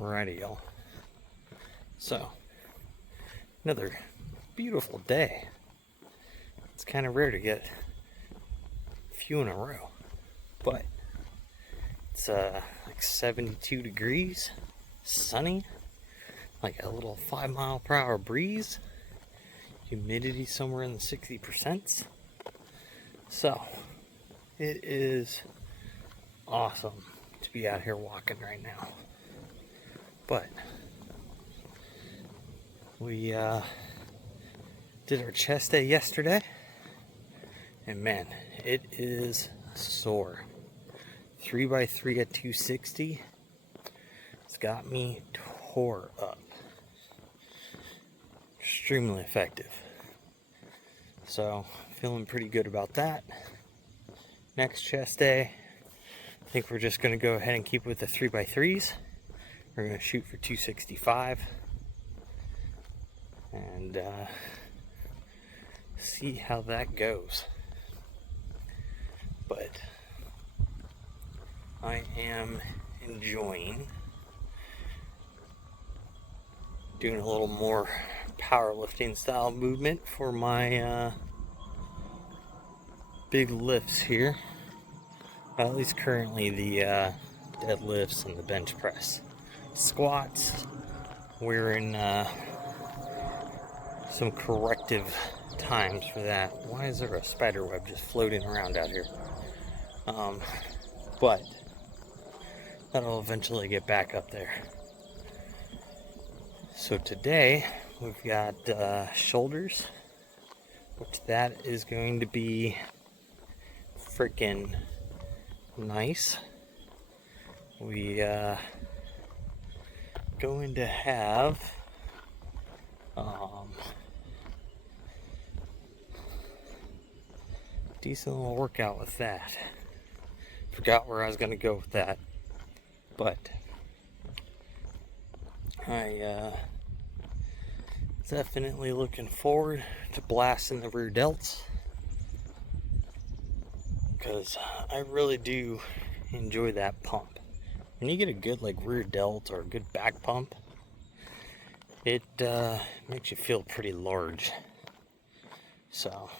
Alrighty, y'all. So, another beautiful day. It's kind of rare to get a few in a row, but it's like 72 degrees, sunny, like a little 5-mile-per-hour breeze, humidity somewhere in the 60%. So, it is awesome to be out here walking right now. But we did our chest day yesterday, and man, it is sore. 3x3 at 260. It's got me tore up. Extremely effective. So, feeling pretty good about that. Next chest day, I think we're just going to go ahead and keep with the 3x3s. We're going to shoot for 265 and see how that goes. But I am enjoying doing a little more powerlifting style movement for my big lifts here. At least currently the deadlifts and the bench press. Squats, we're in some corrective times for that. Why is there a spider web just floating around out here? But that'll eventually get back up there. So today we've got shoulders, which that is going to be freaking nice. We going to have decent little workout with that. Forgot where I was going to go with that, but I definitely looking forward to blasting the rear delts, because I really do enjoy that pump. When you get a good rear delt or a good back pump, it makes you feel pretty large. So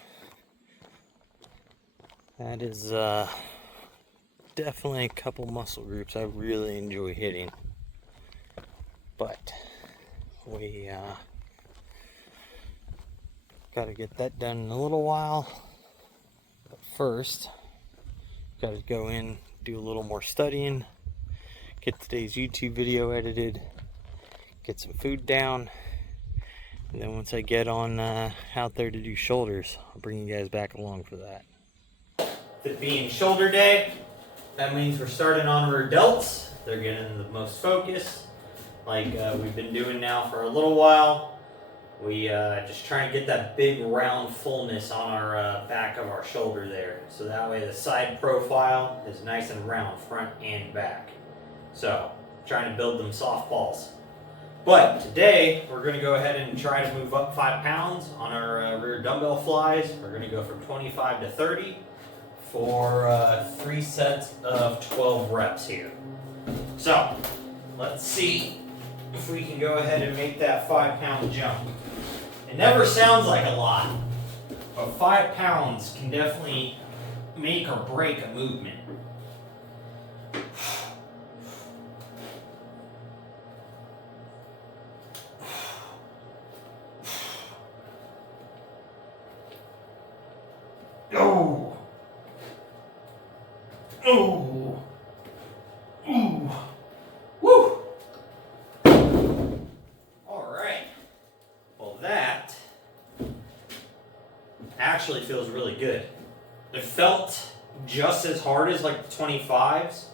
that is definitely a couple muscle groups I really enjoy hitting. But we got to get that done in a little while. But first, got to go in, do a little more studying, get today's YouTube video edited, get some food down, and then once I get on out there to do shoulders, I'll bring you guys back along for that. It being shoulder day, that means we're starting on rear delts. They're getting the most focus, like we've been doing now for a little while. We just trying to get that big round fullness on our back of our shoulder there, so that way the side profile is nice and round, front and back. So, trying to build them soft balls. But today, we're going to go ahead and try to move up 5 pounds on our rear dumbbell flies. We're going to go from 25 to 30 for 3 sets of 12 reps here. So, let's see if we can go ahead and make that 5-pound jump. It never sounds like a lot, but 5 pounds can definitely make or break a movement. Oh. Oh. Ooh. Woo. All right. Well, that actually feels really good. It felt just as hard as like the 25s,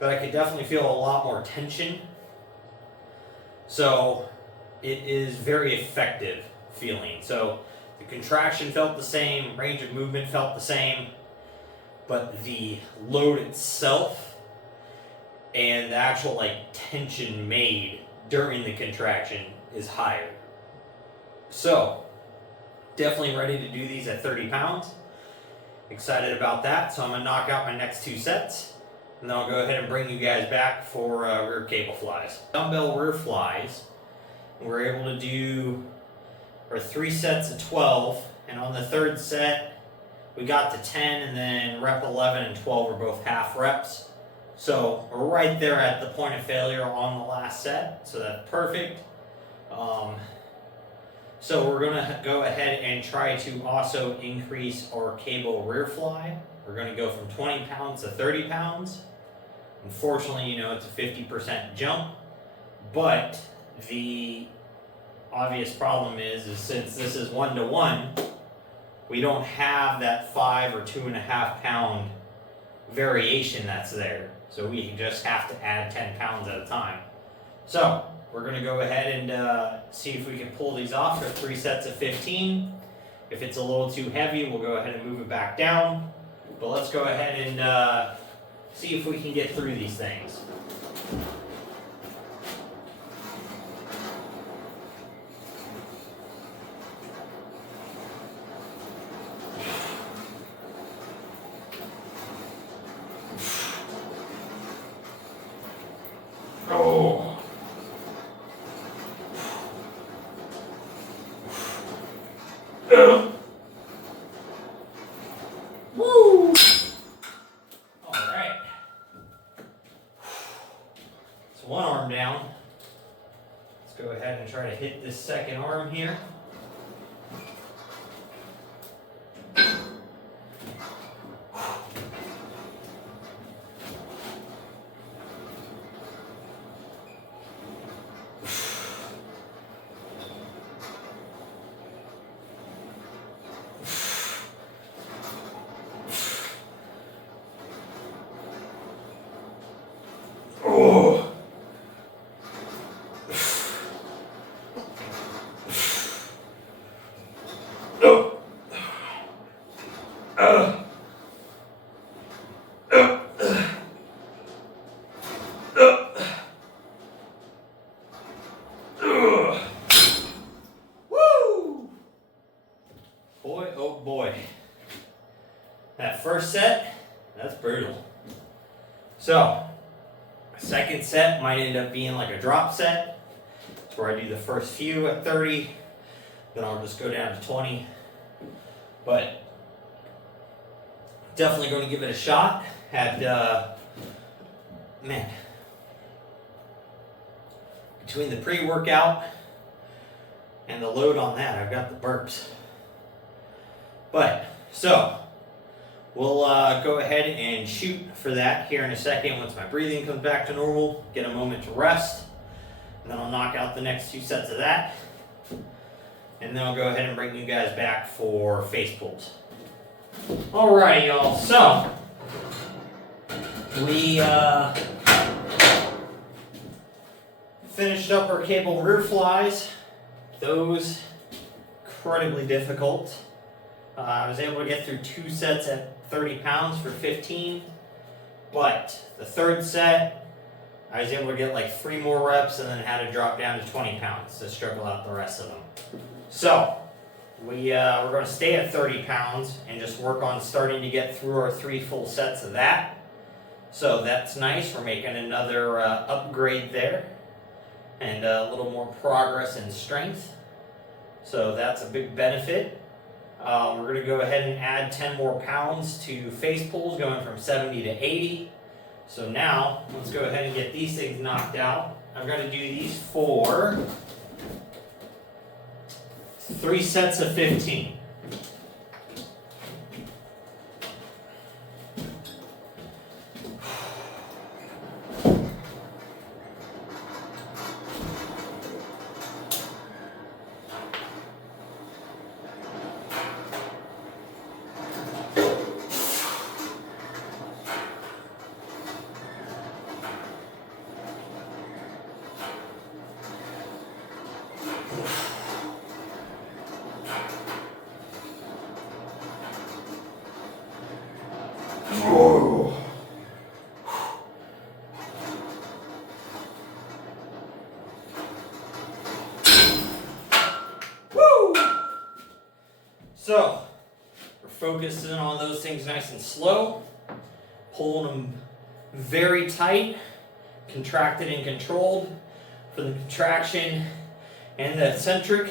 but I could definitely feel a lot more tension. So it is very effective feeling. So the contraction felt the same, range of movement felt the same, but the load itself and the actual tension made during the contraction is higher. So definitely ready to do these at 30 pounds. Excited about that. So I'm gonna knock out my next 2 sets and then I'll go ahead and bring you guys back for rear cable flies. Dumbbell rear flies, we're able to do our 3 sets of 12, and on the third set, we got to 10, and then rep 11 and 12 were both half reps. So we're right there at the point of failure on the last set, so that's perfect. So we're going to go ahead and try to also increase our cable rear fly. We're going to go from 20 pounds to 30 pounds. Unfortunately, you know, it's a 50% jump, but the obvious problem is since this is 1-to-1, we don't have that 5 or 2.5 pound variation that's there. So we just have to add 10 pounds at a time. So we're going to go ahead and see if we can pull these off for 3 sets of 15. If it's a little too heavy, we'll go ahead and move it back down. But let's go ahead and see if we can get through these things. Oh. Woo! All right. So one arm down. Let's go ahead and try to hit this second arm here. Boy, oh boy. That first set, that's brutal. So, second set might end up being like a drop set. It's where I do the first few at 30, then I'll just go down to 20. But definitely going to give it a shot. Man, between the pre-workout and the load on that, I've got the burps. But, so, we'll go ahead and shoot for that here in a second once my breathing comes back to normal, get a moment to rest, and then I'll knock out the next 2 sets of that, and then I'll go ahead and bring you guys back for face pulls. Alrighty, y'all, so, we finished up our cable rear flies. Those, incredibly difficult. I was able to get through 2 sets at 30 pounds for 15, but the third set, I was able to get like 3 more reps and then had to drop down to 20 pounds to struggle out the rest of them. So, we're going to stay at 30 pounds and just work on starting to get through our 3 full sets of that. So that's nice, we're making another upgrade there and a little more progress in strength. So that's a big benefit. We're going to go ahead and add 10 more pounds to face pulls, going from 70 to 80. So now, let's go ahead and get these things knocked out. I'm going to do these for 3 sets of 15. So, we're focusing on those things nice and slow, pulling them very tight, contracted and controlled for the contraction and the eccentric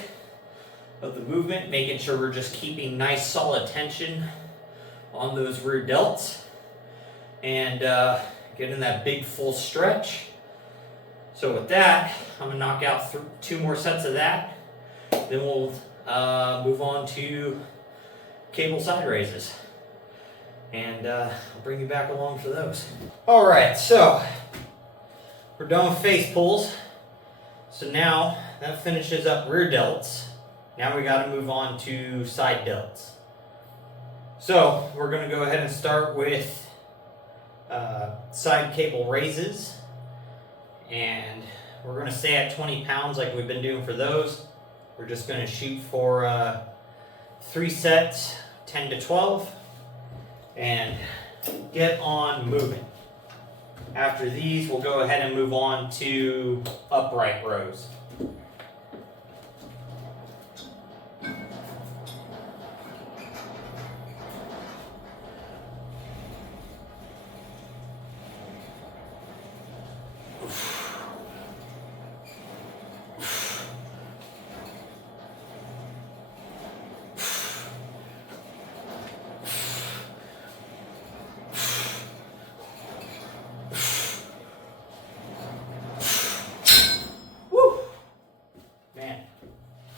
of the movement, making sure we're just keeping nice solid tension on those rear delts and getting that big full stretch. So with that, I'm gonna knock out 2 more sets of that. Then we'll move on to cable side raises. And I'll bring you back along for those. All right, so we're done with face pulls. So now that finishes up rear delts. Now we gotta move on to side delts. So we're gonna go ahead and start with side cable raises. And we're gonna stay at 20 pounds like we've been doing for those. We're just gonna shoot for 3 sets, 10 to 12. And get on moving. After these, we'll go ahead and move on to upright rows.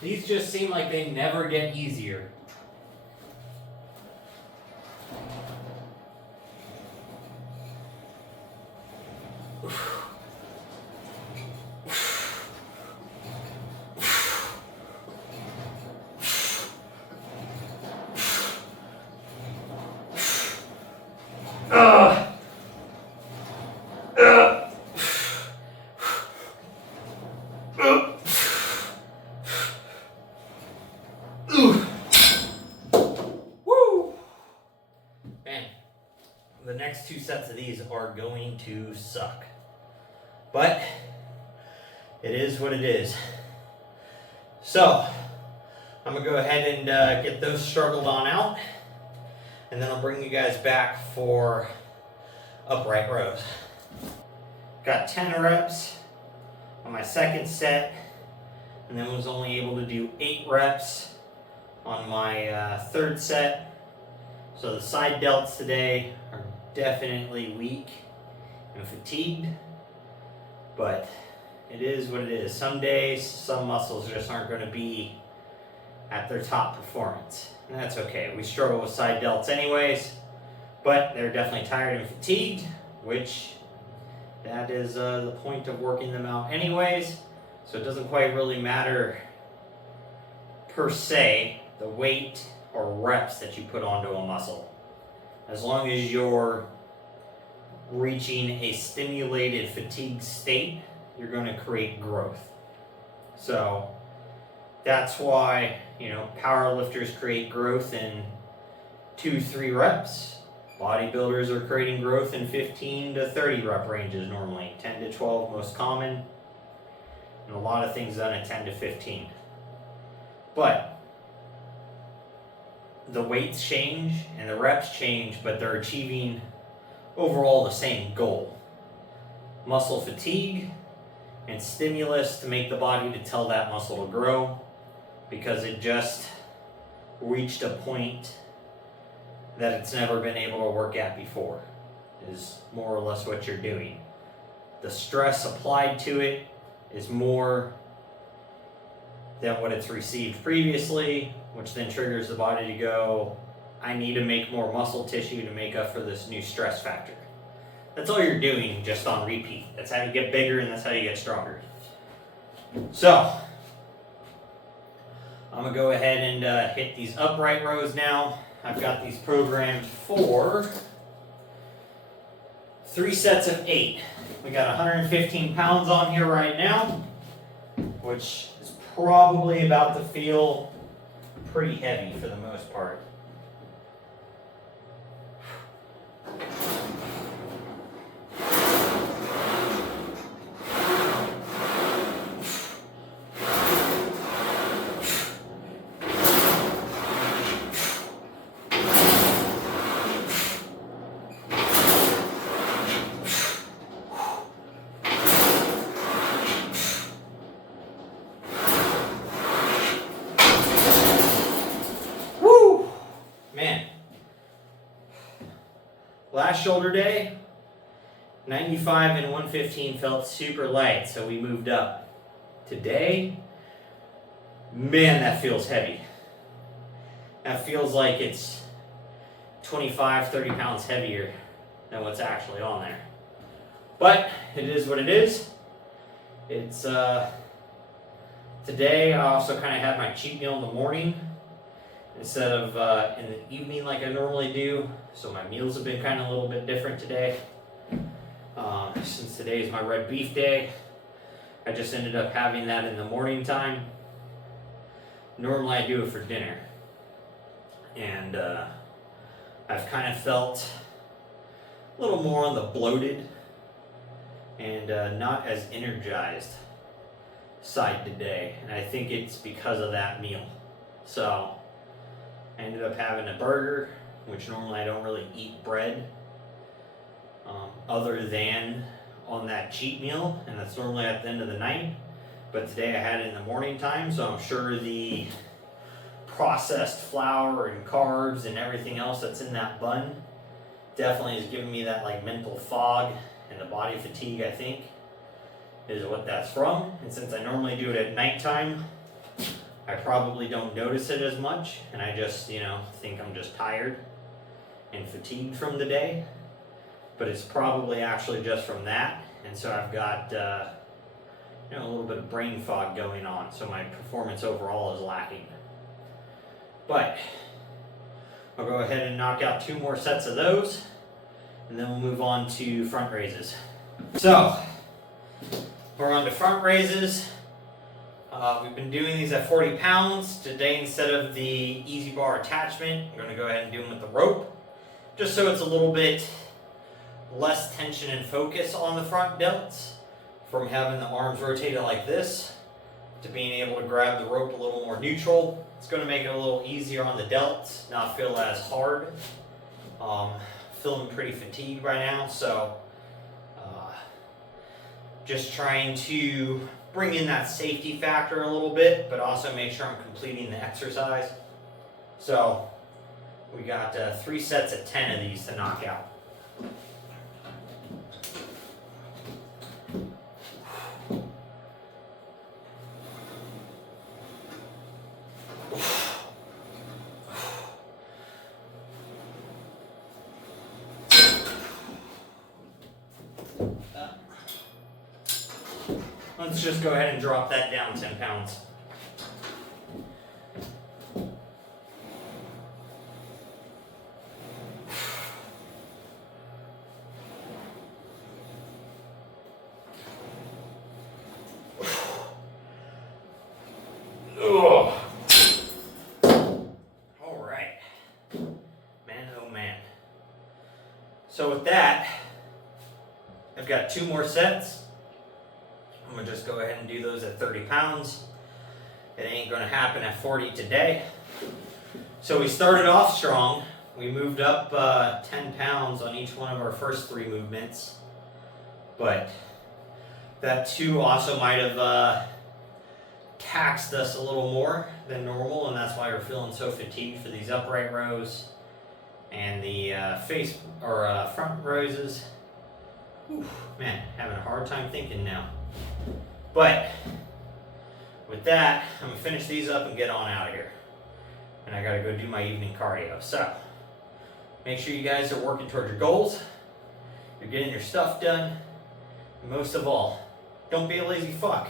These just seem like they never get easier. The next 2 sets of these are going to suck. But it is what it is. So I'm going to go ahead and get those struggled on out. And then I'll bring you guys back for upright rows. Got 10 reps on my second set. And then was only able to do 8 reps on my third set. So the side delts today are definitely weak and fatigued, but it is what it is. Some days, some muscles just aren't going to be at their top performance, and that's okay. We struggle with side delts anyways, but they're definitely tired and fatigued, which that is the point of working them out anyways, so it doesn't quite really matter per se the weight or reps that you put onto a muscle. As long as you're reaching a stimulated fatigue state, you're going to create growth. So that's why, power lifters create growth in 2-3 reps. Bodybuilders are creating growth in 15 to 30 rep ranges normally. 10 to 12 most common. And a lot of things done at 10 to 15. But the weights change and the reps change, but they're achieving overall the same goal. Muscle fatigue and stimulus to make the body to tell that muscle to grow, because it just reached a point that it's never been able to work at before, is more or less what you're doing. The stress applied to it is more than what it's received previously, which then triggers the body to go, I need to make more muscle tissue to make up for this new stress factor. That's all you're doing, just on repeat. That's how you get bigger and that's how you get stronger. So, I'm going to go ahead and hit these upright rows now. I've got these programmed for 3 sets of 8. We got 115 pounds on here right now, which is probably about to feel pretty heavy for the most part. last shoulder day, 95 and 115 felt super light, so we moved up. Today, man, that feels heavy. That feels like it's 25, 30 pounds heavier than what's actually on there. But it is what it is. It's today I also kind of had my cheat meal in the morning instead of in the evening like I normally do. So my meals have been kind of a little bit different today. Since today is my red beef day, I just ended up having that in the morning time. Normally I do it for dinner. And I've kind of felt a little more on the bloated and not as energized side today. And I think it's because of that meal. So I ended up having a burger, which normally I don't really eat bread other than on that cheat meal, and that's normally at the end of the night. But today I had it in the morning time, so I'm sure the processed flour and carbs and everything else that's in that bun definitely is giving me that like mental fog and the body fatigue, I think, is what that's from. And since I normally do it at nighttime, I probably don't notice it as much, and I just, think I'm just tired and fatigued from the day. But it's probably actually just from that. And so I've got a little bit of brain fog going on, so my performance overall is lacking. But I'll go ahead and knock out 2 more sets of those, and then we'll move on to front raises. So we're on to front raises. We've been doing these at 40 pounds. Today, instead of the easy bar attachment, I'm going to go ahead and do them with the rope, just so it's a little bit less tension and focus on the front delts, from having the arms rotated like this to being able to grab the rope a little more neutral. It's going to make it a little easier on the delts, not feel as hard. Feeling pretty fatigued right now, so just trying to bring in that safety factor a little bit, but also make sure I'm completing the exercise. So we got 3 sets of 10 of these to knock out. Let's just go ahead and drop that down 10 pounds. All right. Man, oh man. So with that, I've got 2 more sets. I'm going to just go ahead and do those at 30 pounds. It ain't going to happen at 40 today. So we started off strong. We moved up 10 pounds on each one of our first 3 movements. But that 2 also might have taxed us a little more than normal, and that's why we're feeling so fatigued for these upright rows and the front raises. Whew, man, having a hard time thinking now. But with that, I'm going to finish these up and get on out of here. And I got to go do my evening cardio. So make sure you guys are working towards your goals. You're getting your stuff done. And most of all, don't be a lazy fuck.